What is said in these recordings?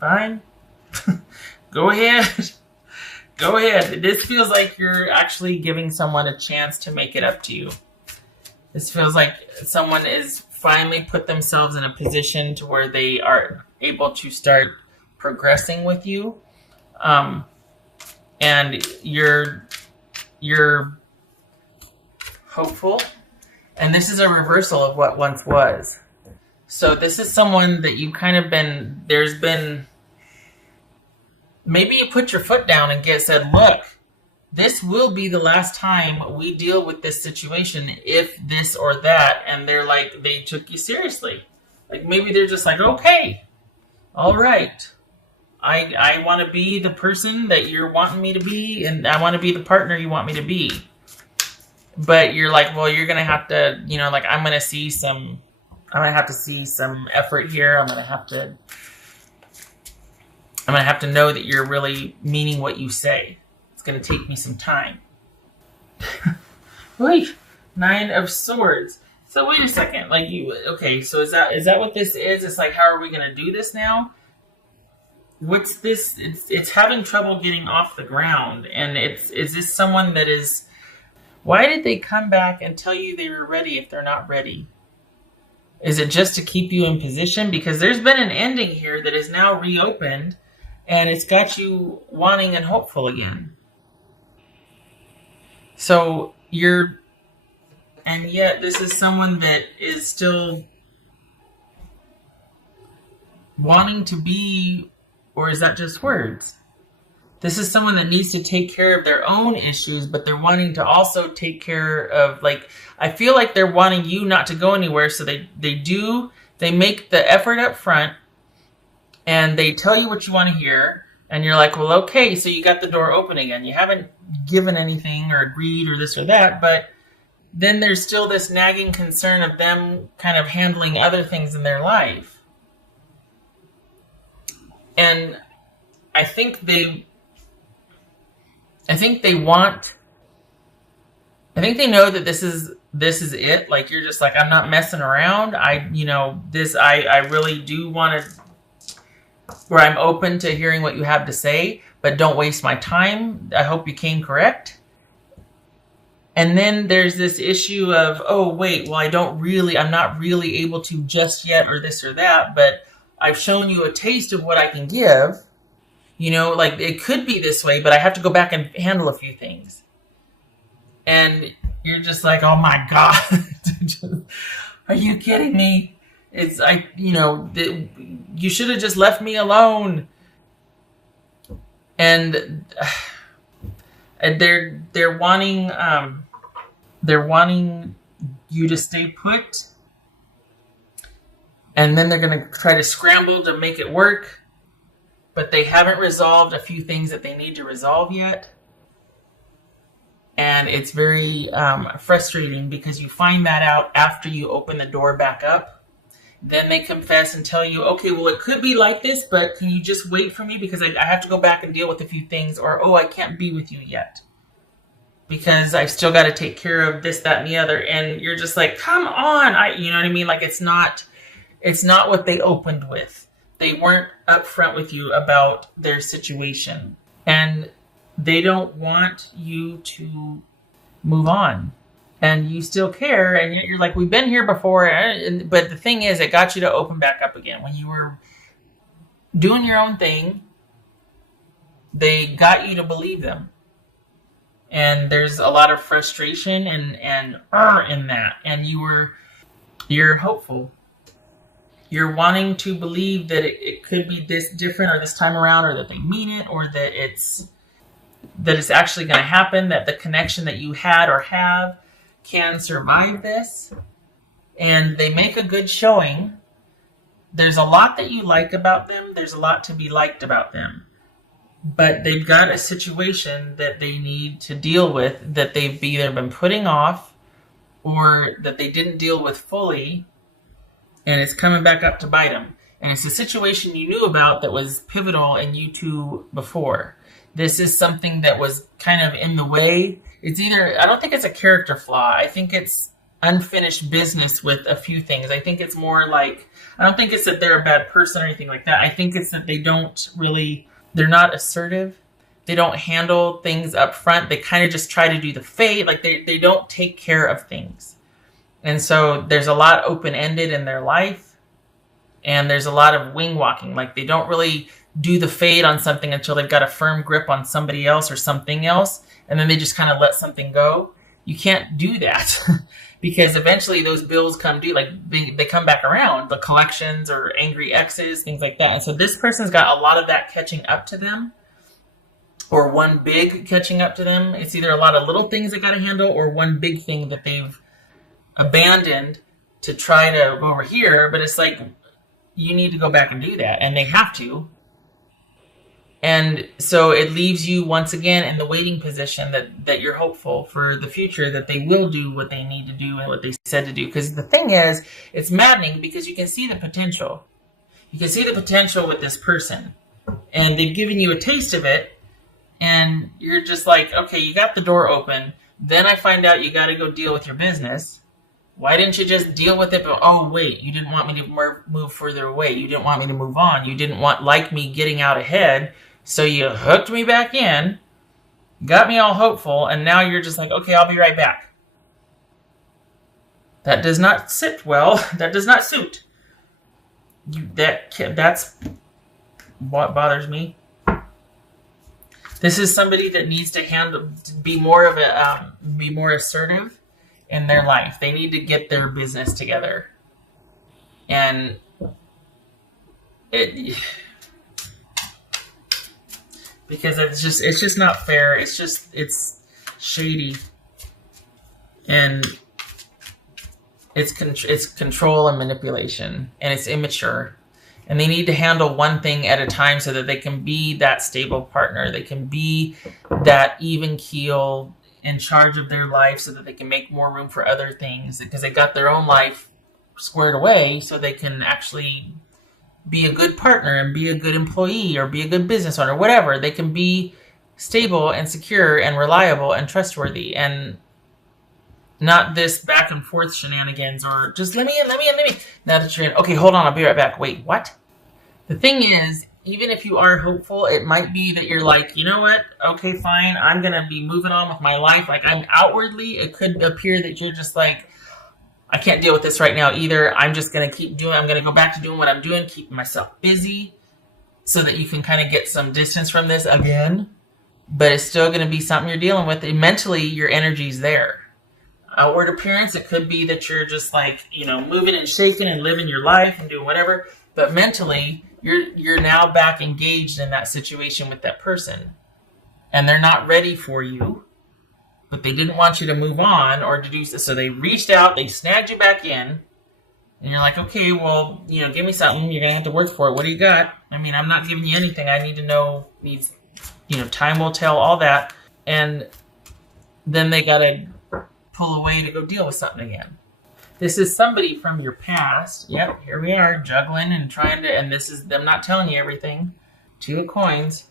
Fine. Go ahead. Go ahead. This feels like you're actually giving someone a chance to make it up to you. This feels like someone is finally put themselves in a position to where they are able to start progressing with you. And you're hopeful. And this is a reversal of what once was. So this is someone that you kind of been, there's been, maybe you put your foot down and said, look, this will be the last time we deal with this situation, if this or that. And they're like, they took you seriously. Like maybe they're just like, okay, all right. I want to be the person that you're wanting me to be, and I want to be the partner you want me to be. But you're like, well, you're going to have to, like I'm going to have to see some effort here. I'm going to have to know that you're really meaning what you say. It's going to take me some time. Wait, 9 of Swords. So wait a second. Okay, so is that what this is? It's like, how are we going to do this now? What's this? It's having trouble getting off the ground. And is this someone that is, why did they come back and tell you they were ready if they're not ready? Is it just to keep you in position? Because there's been an ending here that is now reopened, and it's got you wanting and hopeful again. So and yet this is someone that is still wanting to be, or is that just words? This is someone that needs to take care of their own issues, but they're wanting to also take care of, I feel like they're wanting you not to go anywhere. So they make the effort up front, and they tell you what you want to hear. And you're like, well, okay, so you got the door open again. You haven't given anything or agreed or this or that, but then there's still this nagging concern of them kind of handling other things in their life. And I think they know that this is it. Like, you're just like, I'm not messing around. I really do want to, where I'm open to hearing what you have to say, but don't waste my time. I hope you came correct. And then there's this issue of, oh, wait, well, I'm not really able to just yet, or this or that, but I've shown you a taste of what I can give. It could be this way, but I have to go back and handle a few things. And you're just like, oh my God, are you kidding me? It's you should have just left me alone. And they're wanting you to stay put. And then they're going to try to scramble to make it work. But they haven't resolved a few things that they need to resolve yet. And it's very frustrating, because you find that out after you open the door back up. Then they confess and tell you, okay, well, it could be like this, but can you just wait for me? Because I have to go back and deal with a few things. Or, oh, I can't be with you yet, because I've still got to take care of this, that, and the other. And you're just like, come on. You know what I mean? Like, it's not what they opened with. They weren't upfront with you about their situation. And they don't want you to move on. And you still care, and yet you're like, we've been here before. But the thing is, it got you to open back up again. When you were doing your own thing, they got you to believe them. And there's a lot of frustration and in that. And you're hopeful. You're wanting to believe that it could be this different, or this time around, or that they mean it, or that it's actually going to happen, that the connection that you had or have can survive this. And they make a good showing. There's a lot that you like about them. There's a lot to be liked about them. But they've got a situation that they need to deal with, that they've either been putting off, or that they didn't deal with fully, and it's coming back up to bite them. And it's a situation you knew about that was pivotal in you two before. This is something that was kind of in the way. It's either, I don't think it's a character flaw. I think it's unfinished business with a few things. I think it's more like, I don't think it's that they're a bad person or anything like that. I think it's that they're not assertive. They don't handle things up front. They kind of just try to do the fade. Like they don't take care of things. And so there's a lot open-ended in their life. And there's a lot of wing walking. Like they don't really do the fade on something until they've got a firm grip on somebody else or something else. And then they just kind of let something go. You can't do that because eventually those bills come due. Like they come back around, the collections or angry exes, things like that. And so this person's got a lot of that catching up to them, or one big catching up to them. It's either a lot of little things they got to handle or one big thing that they've abandoned to try to go over here. But it's like, you need to go back and do that. And they have to. And so it leaves you once again in the waiting position that you're hopeful for the future, that they will do what they need to do and what they said to do. Because the thing is, it's maddening because you can see the potential. You can see the potential with this person. And they've given you a taste of it. And you're just like, okay, you got the door open. Then I find out you got to go deal with your business. Why didn't you just deal with it? But, oh, wait, you didn't want me to move further away. You didn't want me to move on. You didn't like me getting out ahead. So you hooked me back in, got me all hopeful, and now you're just like, okay, I'll be right back. That does not sit well. That does not suit. That's what bothers me. This is somebody that needs to be more assertive in their life. They need to get their business together, and because it's just not fair. It's shady, and it's control and manipulation, and it's immature. And they need to handle one thing at a time so that they can be that stable partner. They can be that even keel in charge of their life so that they can make more room for other things, because they got their own life squared away so they can actually be a good partner and be a good employee or be a good business owner, whatever. They can be stable and secure and reliable and trustworthy, and not this back and forth shenanigans or just let me in. Now that you're in, okay, hold on, I'll be right back. Wait, what? The thing is, even if you are hopeful, it might be that you're like, you know what? Okay, fine. I'm going to be moving on with my life. Like it could appear that you're just like, I can't deal with this right now either. I'm just going to I'm going to go back to doing what I'm doing, keeping myself busy so that you can kind of get some distance from this again. But it's still going to be something you're dealing with. And mentally, your energy's there. Outward appearance, it could be that you're just like, moving and shaking and living your life and doing whatever. But mentally, you're now back engaged in that situation with that person. And they're not ready for you. But they didn't want you to move on or to do so. So they reached out, they snagged you back in. And you're like, okay, well, give me something. You're going to have to work for it. What do you got? I mean, I'm not giving you anything. I need to know. Time will tell, all that. And then they got to pull away to go deal with something again. This is somebody from your past. Yep, here we are, juggling and trying to, and this is them not telling you everything. 2 of coins.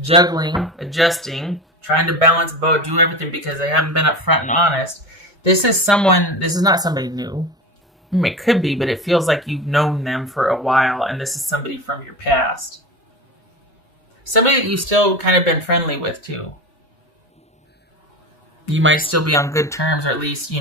Juggling, adjusting, trying to balance both, do everything because they haven't been upfront and honest. This is not somebody new. I mean, it could be, but it feels like you've known them for a while, and this is somebody from your past. Somebody that you've still kind of been friendly with, too. You might still be on good terms, or at least, do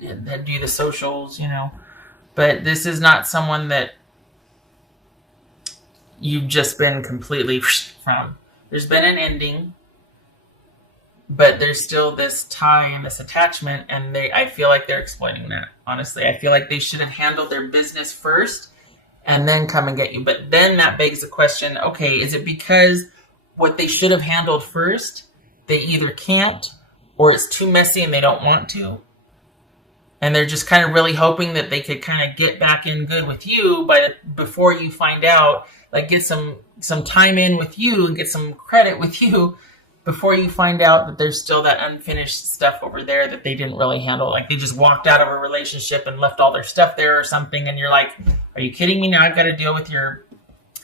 the socials, But this is not someone that you've just been completely from. There's been an ending, but there's still this tie and this attachment, and I feel like they're exploiting that, honestly. I feel like they should have handled their business first and then come and get you. But then that begs the question, okay, is it because what they should have handled first, they either can't, or it's too messy and they don't want to? And they're just kind of really hoping that they could kind of get back in good with you, but before you find out, like get some time in with you and get some credit with you before you find out that there's still that unfinished stuff over there that they didn't really handle. Like they just walked out of a relationship and left all their stuff there or something. And you're like, are you kidding me? Now I've got to deal with your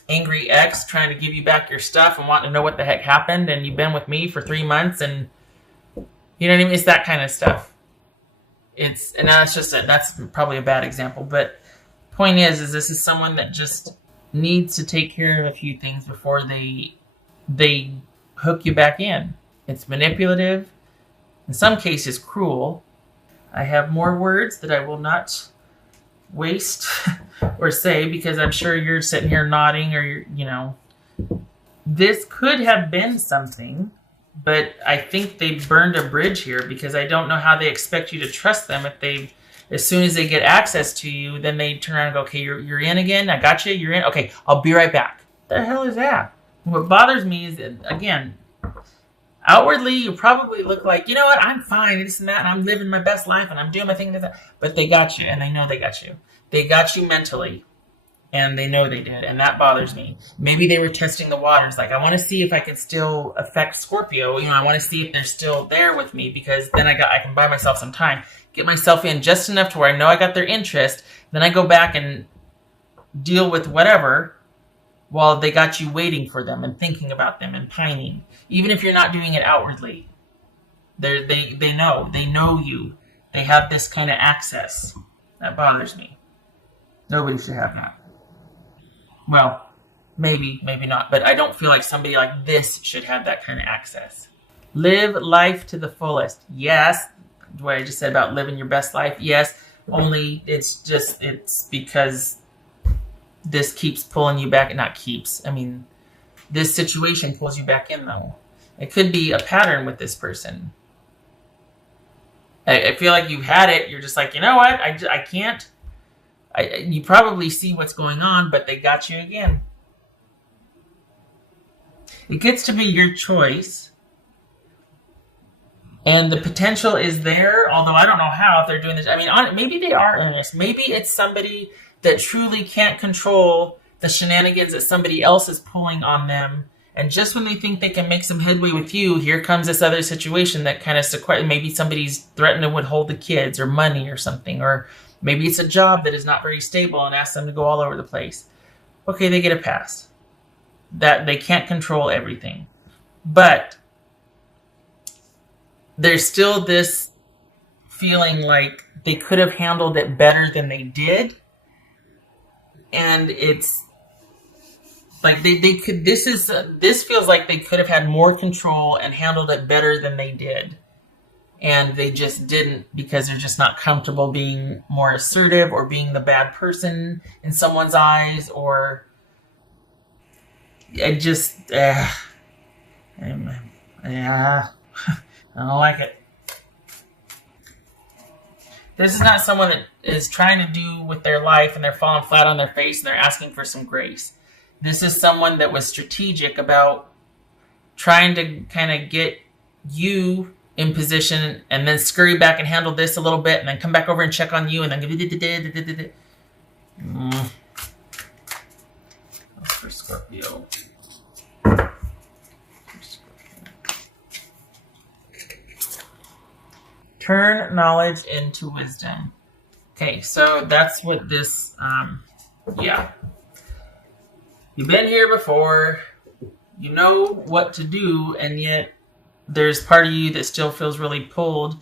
angry ex trying to give you back your stuff and wanting to know what the heck happened. And you've been with me for 3 months and you know what I mean? It's that kind of stuff. and that's probably a bad example, but point is this is someone that just needs to take care of a few things before they hook you back in. It's manipulative, in some cases cruel. I have more words that I will not waste or say because I'm sure you're sitting here nodding or this could have been something, but I think they burned a bridge here because I don't know how they expect you to trust them if as soon as they get access to you, then they turn around and go, okay, you're in again. I got you. You're in. Okay, I'll be right back. The hell is that? What bothers me is, again, outwardly, you probably look like, you know what, I'm fine, this and that, and I'm living my best life, and I'm doing my thing. But they got you, and they know they got you. They got you mentally, and they know they did, and that bothers me. Maybe they were testing the waters. Like, I want to see if I can still affect Scorpio. I want to see if they're still there with me, because then I can buy myself some time. Get myself in just enough to where I know I got their interest. Then I go back and deal with whatever while they got you waiting for them and thinking about them and pining. Even if you're not doing it outwardly. They know you. They have this kind of access. That bothers me. Nobody should have that. Well, maybe not. But I don't feel like somebody like this should have that kind of access. Live life to the fullest. Yes. What I just said about living your best life. Yes. Only it's because this keeps pulling you back. Not keeps. I mean, this situation pulls you back in, though. It could be a pattern with this person. I feel like you've had it. You're just like, you know what? I can't. You probably see what's going on, but they got you again. It gets to be your choice. And the potential is there, although I don't know how if they're doing this. I mean, maybe they are earnest. Maybe it's somebody that truly can't control the shenanigans that somebody else is pulling on them. And just when they think they can make some headway with you, here comes this other situation that kind of maybe somebody's threatened to withhold the kids or money or something. Or maybe it's a job that is not very stable and asks them to go all over the place. Okay, they get a pass. That they can't control everything. But there's still this feeling like they could have handled it better than they did. And it's like they could. This feels like they could have had more control and handled it better than they did, and they just didn't because they're just not comfortable being more assertive or being the bad person in someone's eyes. Or I don't like it. This is not someone that is trying to do with their life and they're falling flat on their face and they're asking for some grace. This is someone that was strategic about trying to kind of get you in position and then scurry back and handle this a little bit and then come back over and check on you and then for Scorpio. Turn knowledge into wisdom. Okay, so that's what this, You've been here before. You know what to do, and yet there's part of you that still feels really pulled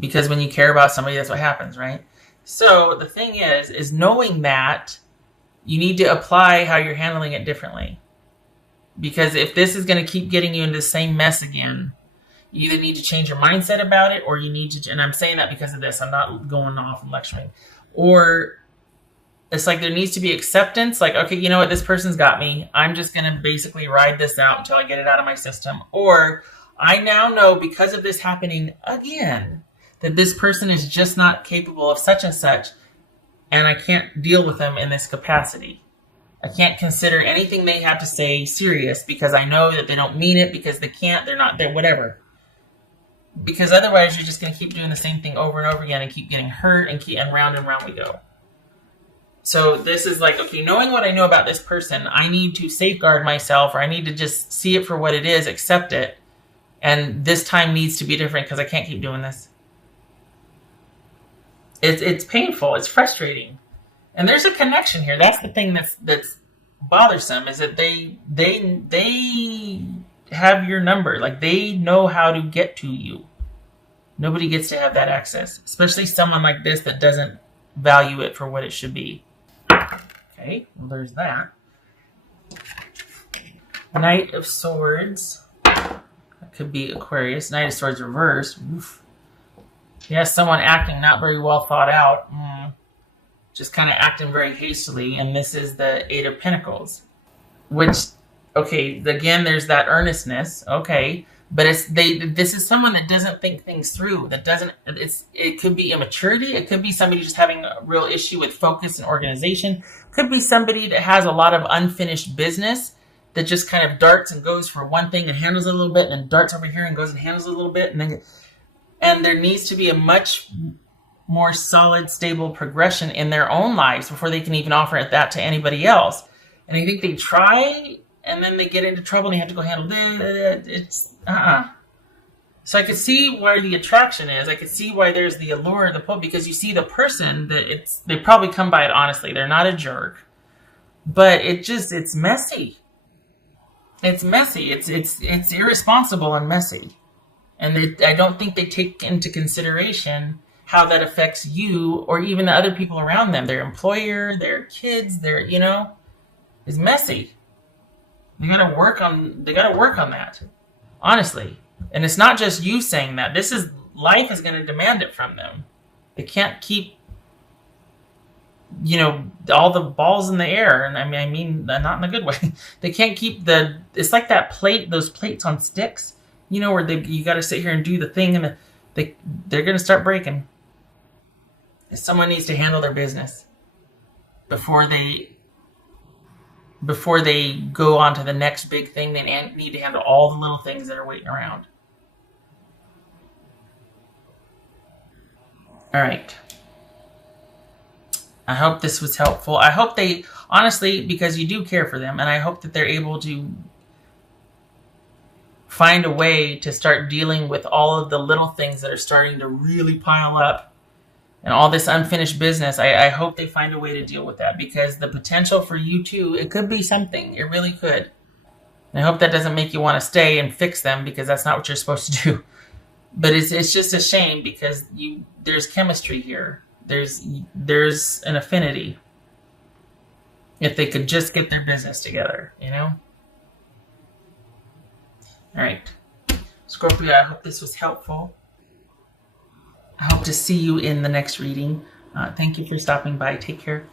because when you care about somebody, that's what happens, right? So the thing is knowing that you need to apply how you're handling it differently. Because if this is going to keep getting you into the same mess again, you either need to change your mindset about it, or you need to, and I'm saying that because of this, I'm not going off and lecturing, or it's like there needs to be acceptance, like, okay, you know what, this person's got me. I'm just going to basically ride this out until I get it out of my system. Or I now know because of this happening again, that this person is just not capable of such and such, and I can't deal with them in this capacity. I can't consider anything they have to say serious because I know that they don't mean it, because they can't, they're not there, whatever. Because otherwise you're just going to keep doing the same thing over and over again and keep getting hurt and round we go. So this is like, okay, knowing what I know about this person, I need to safeguard myself, or I need to just see it for what it is, accept it. And this time needs to be different because I can't keep doing this. It's painful. It's frustrating. And there's a connection here. That's the thing that's bothersome, is that they have your number. Like, they know how to get to you. Nobody gets to have that access, especially someone like this that doesn't value it for what it should be. Okay, well, there's that. Knight of Swords. That could be Aquarius. Knight of Swords reversed. Oof. Yeah, someone acting not very well thought out. Just kind of acting very hastily. And this is the Eight of Pentacles. Which, okay, again, there's that earnestness. Okay. But this is someone that doesn't think things through. It could be immaturity. It could be somebody just having a real issue with focus and organization. It could be somebody that has a lot of unfinished business that just kind of darts and goes for one thing and handles it a little bit, and then darts over here and goes and handles it a little bit, and there needs to be a much more solid, stable progression in their own lives before they can even offer that to anybody else. And I think they try, and then they get into trouble and they have to go handle this. So I could see where the attraction is. I could see why there's the allure of the pull, because you see the person that they probably come by it honestly. They're not a jerk, but it's messy. It's messy. It's irresponsible and messy. And I don't think they take into consideration how that affects you or even the other people around them. Their employer, their kids, is messy. They gotta work on that. Honestly. And it's not just you saying that. Life is gonna demand it from them. They can't keep all the balls in the air, and I mean not in a good way. They can't keep it's like that plate, those plates on sticks, where you got to sit here and do the thing, and they're going to start breaking. Someone needs to handle their business before they go on to the next big thing. They need to handle all the little things that are waiting around. All right. I hope this was helpful. I hope they, honestly, because you do care for them, and I hope that they're able to find a way to start dealing with all of the little things that are starting to really pile up and all this unfinished business. I hope they find a way to deal with that, because the potential for you too, it could be something. It really could. And I hope that doesn't make you want to stay and fix them, because that's not what you're supposed to do. But it's just a shame, because there's chemistry here. There's an affinity. If they could just get their business together, All right. Scorpio, I hope this was helpful. I hope to see you in the next reading. Thank you for stopping by. Take care.